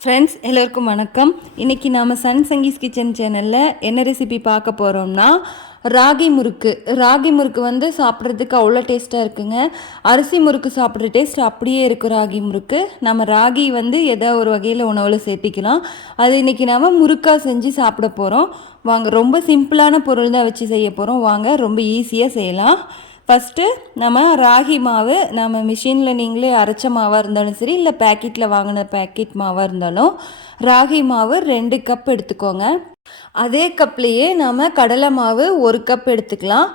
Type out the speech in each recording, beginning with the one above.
Friends எல்லோருக்கும் வணக்கம். இன்றைக்கி நாம் சன் சங்கீஸ் கிச்சன் சேனலில் என்ன ரெசிபி பார்க்க போகிறோம்னா ராகி முறுக்கு. ராகி முறுக்கு வந்து சாப்பிட்றதுக்கு அவ்வளோ டேஸ்ட்டாக இருக்குங்க. அரிசி முறுக்கு சாப்பிட்ற டேஸ்ட் அப்படியே இருக்கும் ராகி முறுக்கு. நம்ம ராகி வந்து ஏதோ ஒரு வகையில் உணவில் சேர்த்திக்கலாம். அது இன்றைக்கி நாம் முறுக்காக செஞ்சு சாப்பிட போகிறோம். வாங்க, ரொம்ப சிம்பிளான பொருள் தான் வச்சு செய்ய போகிறோம். வாங்க, ரொம்ப ஈஸியாக செய்யலாம். ஃபஸ்ட்டு நம்ம ராகி மாவு, நம்ம மிஷினில் நீங்களே அரைச்ச மாவாக இருந்தாலும் சரி, இல்லை பேக்கெட்டில் வாங்கின பேக்கெட் மாவாக இருந்தாலும் ராகி மாவு 2 கப் எடுத்துக்கோங்க. அதே கப்லேயே நம்ம கடலை மாவு 1 கப் எடுத்துக்கலாம்.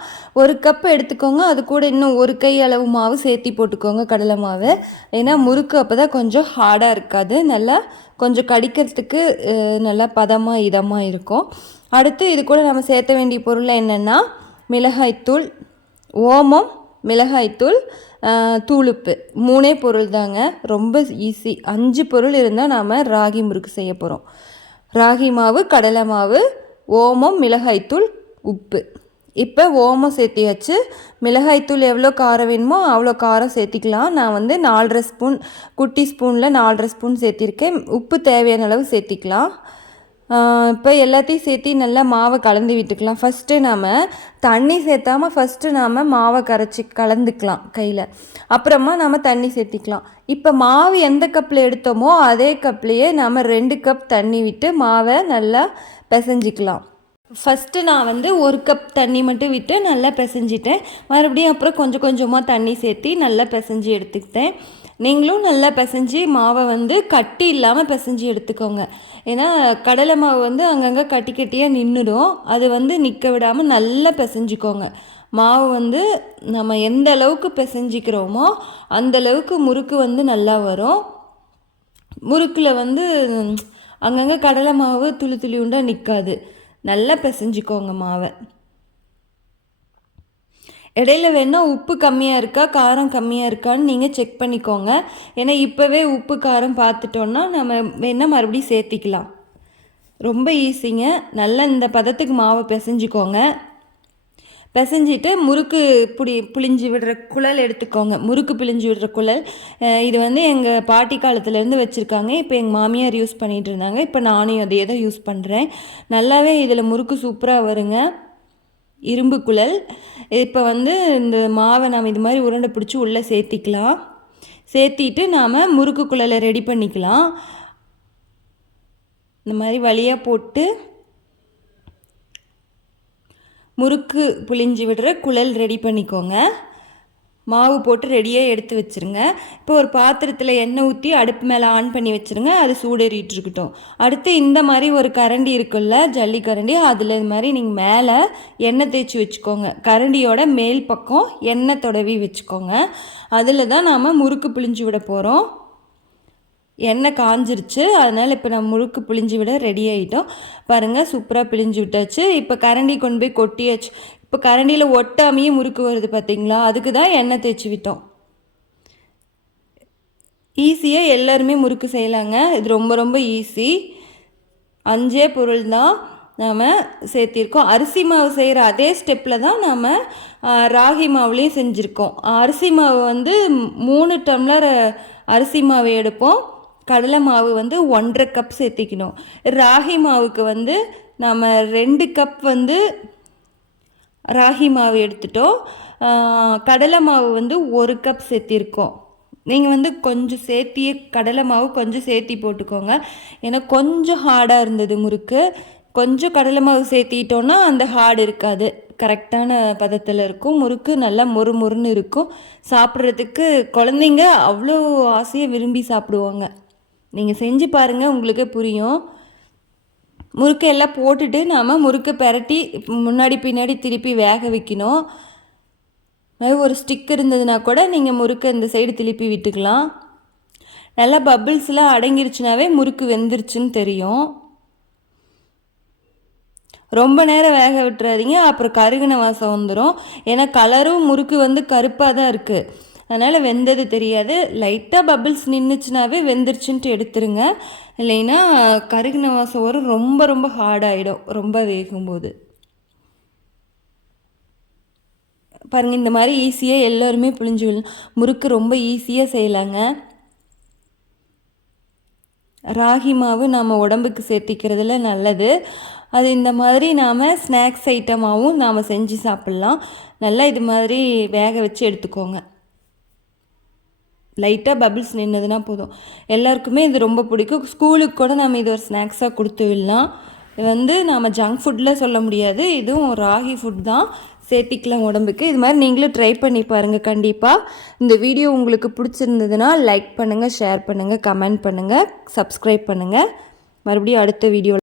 1 கப் எடுத்துக்கோங்க. அது கூட இன்னும் 1 கை அளவு மாவு சேர்த்தி போட்டுக்கோங்க கடலை மாவு. ஏன்னா முறுக்கு அப்போ தான் கொஞ்சம் ஹார்டாக இருக்காது, நல்லா கொஞ்சம் கடிக்கிறதுக்கு நல்லா பதமாக இதமாக இருக்கும். அடுத்து இது கூட நம்ம சேர்த்த வேண்டிய பொருள் என்னென்னா மிளகாய்த்தூள், ஓமம், மிளகாய்த்தூள், தூளுப்பு, 3 பொருள் தாங்க. ரொம்ப ஈஸி. 5 பொருள் இருந்தால் நாம் ராகி முறுக்கு செய்ய போகிறோம். ராகி மாவு, கடலை மாவு, ஓமம், மிளகாய்த்தூள், உப்பு. இப்போ ஓமம் சேர்த்தியாச்சு. மிளகாய்த்தூள் எவ்வளோ காரம் வேணுமோ அவ்வளோ காரம் சேர்த்திக்கலாம். நான் வந்து 4.5 ஸ்பூன், குட்டி ஸ்பூனில் 4.5 ஸ்பூன் சேர்த்திருக்கேன். உப்பு தேவையான அளவு சேர்த்திக்கலாம். இப்போ எல்லாத்தையும் சேர்த்து நல்லா மாவை கலந்து விட்டுக்கலாம். ஃபஸ்ட்டு நாம் தண்ணி சேர்த்தாமல் ஃபஸ்ட்டு நாம் மாவை கரைச்சி கலந்துக்கலாம் கையில். அப்புறமா நாம் தண்ணி சேர்த்திக்கலாம். இப்போ மாவு எந்த கப்பில் எடுத்தோமோ அதே கப்லேயே நாம் 2 கப் தண்ணி விட்டு மாவை நல்லா பிசைஞ்சிக்கலாம். ஃபஸ்ட்டு நான் வந்து 1 கப் தண்ணி மட்டும் விட்டு நல்லா பிசைஞ்சிட்டேன். மறுபடியும் அப்புறம் கொஞ்சம் கொஞ்சமாக தண்ணி சேர்த்தி நல்லா பிசைஞ்சி எடுத்துக்கிட்டேன். நீங்களும் நல்லா பிசைஞ்சி மாவை வந்து கட்டி இல்லாமல் பிசைஞ்சி எடுத்துக்கோங்க. ஏன்னா கடலை மாவு வந்து அங்கங்கே கட்டி கட்டியாக நின்றுடும். அது வந்து நிற்க விடாமல் நல்லா பிசைஞ்சிக்கோங்க. மாவு வந்து நம்ம எந்த அளவுக்கு பிசைஞ்சிக்கிறோமோ அந்தளவுக்கு முறுக்கு வந்து நல்லா வரும். முறுக்கில் வந்து அங்கங்கே கடலை மாவு துளி துளி உண்டாக நிற்காது. நல்லா பிசைஞ்சிக்கோங்க மாவை. இடையில வேணால் உப்பு கம்மியாக இருக்கா, காரம் கம்மியாக இருக்கான்னு நீங்கள் செக் பண்ணிக்கோங்க. ஏன்னா இப்போவே உப்பு காரம் பார்த்துட்டோன்னா நம்ம வேணால் மறுபடியும் சேர்த்திக்கலாம். ரொம்ப ஈஸிங்க. நல்லா இந்த பதத்துக்கு மாவை பிசைஞ்சிக்கோங்க. பிசைஞ்சிட்டு முறுக்கு புளிஞ்சு விடுற குழல் எடுத்துக்கோங்க. முறுக்கு பிழிஞ்சு விடுற குழல். இது வந்து எங்கள் பாட்டி காலத்துலேருந்து வச்சுருக்காங்க. இப்போ எங்கள் மாமியார் யூஸ் பண்ணிகிட்டு இருந்தாங்க. இப்போ நானும் அதே தான் யூஸ் பண்ணுறேன். நல்லாவே இதில் முறுக்கு சூப்பராக வருங்க. இரும்பு குழல். இப்போ வந்து இந்த மாவை நாம் இது மாதிரி உருண்டை பிடிச்சி உள்ளே சேர்த்திக்கலாம். சேர்த்திட்டு நாம் முறுக்கு குழலை ரெடி பண்ணிக்கலாம். இந்த மாதிரி வழியாக போட்டு முறுக்கு புளிஞ்சு விடுற குழல் ரெடி பண்ணிக்கோங்க. மாவு போட்டு ரெடியாக எடுத்து வச்சுருங்க. இப்போ ஒரு பாத்திரத்தில் எண்ணெய் ஊற்றி அடுப்பு மேலே ஆன் பண்ணி வச்சுருங்க. அது சூடேறிட்டு இருக்கட்டும். அடுத்து இந்த மாதிரி ஒரு கரண்டி இருக்குல்ல, ஜல்லி கரண்டி, அதில் இது மாதிரி நீங்கள் மேலே எண்ணெய் தேய்ச்சி வச்சுக்கோங்க. கரண்டியோட மேல் பக்கம் எண்ணெய் தடவி வச்சுக்கோங்க. அதில் தான் நாம் முறுக்கு புளிஞ்சு விட போகிறோம். எண்ணெய் காஞ்சிருச்சு, அதனால் இப்போ நம்ம முறுக்கு பிழிஞ்சு விட ரெடி ஆகிட்டோம். பாருங்கள், சூப்பராக பிழிஞ்சு விட்டாச்சு. இப்போ கரண்டி கொண்டு போய் கொட்டியாச்சு. இப்போ கரண்டியில் ஒட்டாமையே முறுக்கு வருது பார்த்தீங்களா, அதுக்கு தான் எண்ணெய் தேய்ச்சி விட்டோம். ஈஸியாக எல்லாருமே முறுக்கு செய்யலாங்க. இது ரொம்ப ரொம்ப ஈஸி. 5 பொருள் தான் நாம் சேர்த்திருக்கோம். அரிசி மாவு செய்கிற அதே ஸ்டெப்பில் தான் நாம் ராகி மாவுலேயும் செஞ்சுருக்கோம். அரிசி மாவு வந்து 3 டம்ளர் அரிசி மாவு எடுப்போம். கடலை மாவு வந்து 1.5 கப் சேர்த்திக்கணும். ராகி மாவுக்கு வந்து நாம் 2 கப் வந்து ராகி மாவு எடுத்துட்டோம். கடலை மாவு வந்து 1 கப் சேர்த்திருக்கோம். நீங்கள் வந்து கொஞ்சம் சேர்த்தியே கடலை மாவு கொஞ்சம் சேர்த்தி போட்டுக்கோங்க. ஏன்னா கொஞ்சம் ஹார்டாக இருந்தது முறுக்கு. கொஞ்சம் கடலை மாவு சேர்த்திட்டோன்னா அந்த ஹார்டு இருக்காது, கரெக்டான பதத்தில் இருக்கும். முறுக்கு நல்லா மொறு மொறுன்னு இருக்கும். சாப்பிட்றதுக்கு குழந்தைங்க அவ்வளோ ஆசையாக விரும்பி சாப்பிடுவாங்க. நீங்கள் செஞ்சு பாருங்கள், உங்களுக்கே புரியும். முறுக்கு எல்லாம் போட்டுட்டு நாம் முறுக்கை பெரட்டி முன்னாடி பின்னாடி திருப்பி வேக வைக்கணும். ஒரு ஸ்டிக் இருந்ததுன்னா கூட நீங்கள் முறுக்கை இந்த சைடு திருப்பி விட்டுக்கலாம். நல்லா பபிள்ஸ்லாம் அடங்கிருச்சுனாவே முறுக்கு வெந்துருச்சுன்னு தெரியும். ரொம்ப நேரம் வேக விட்டுறாதீங்க, அப்புறம் கருகின வாசம் வந்துடும். ஏன்னா கலரும் முறுக்கு வந்து கருப்பாக தான் இருக்குது, அதனால் வெந்தது தெரியாது. லைட்டாக பபிள்ஸ் நின்றுச்சுனாவே வெந்துருச்சுன்ட்டு எடுத்துருங்க. இல்லைன்னா கருகின வாசம் வரும், ரொம்ப ரொம்ப ஹார்டாகிடும் ரொம்ப வேகும்போது. பாருங்கள், இந்த மாதிரி ஈஸியாக எல்லோருமே புழிஞ்சு முறுக்கு ரொம்ப ஈஸியாக செய்யலாங்க. ராகி மாவு நாம் உடம்புக்கு சேர்த்திக்கிறதுல நல்லது. அது இந்த மாதிரி நாம் ஸ்நாக்ஸ் ஐட்டமாகவும் நாம் செஞ்சு சாப்பிட்லாம். நல்லா இது மாதிரி வேக வச்சு எடுத்துக்கோங்க. லைட்டாக பபிள்ஸ் நின்னதுன்னா போதும். எல்லாருக்குமே இது ரொம்ப பிடிக்கும். ஸ்கூலுக்கு கூட நம்ம இது ஒரு ஸ்நாக்ஸாக கொடுத்து விடலாம். இது வந்து நாம் ஜங்க் ஃபுட்டில் சொல்ல முடியாது, இதுவும் ராகி ஃபுட் தான், சேர்த்திக்கலாம் உடம்புக்கு. இது மாதிரி நீங்களும் ட்ரை பண்ணி பாருங்கள் கண்டிப்பாக. இந்த வீடியோ உங்களுக்கு பிடிச்சிருந்ததுன்னா லைக் பண்ணுங்கள், ஷேர் பண்ணுங்கள், கமெண்ட் பண்ணுங்கள், சப்ஸ்கிரைப் பண்ணுங்கள். மறுபடியும் அடுத்த வீடியோ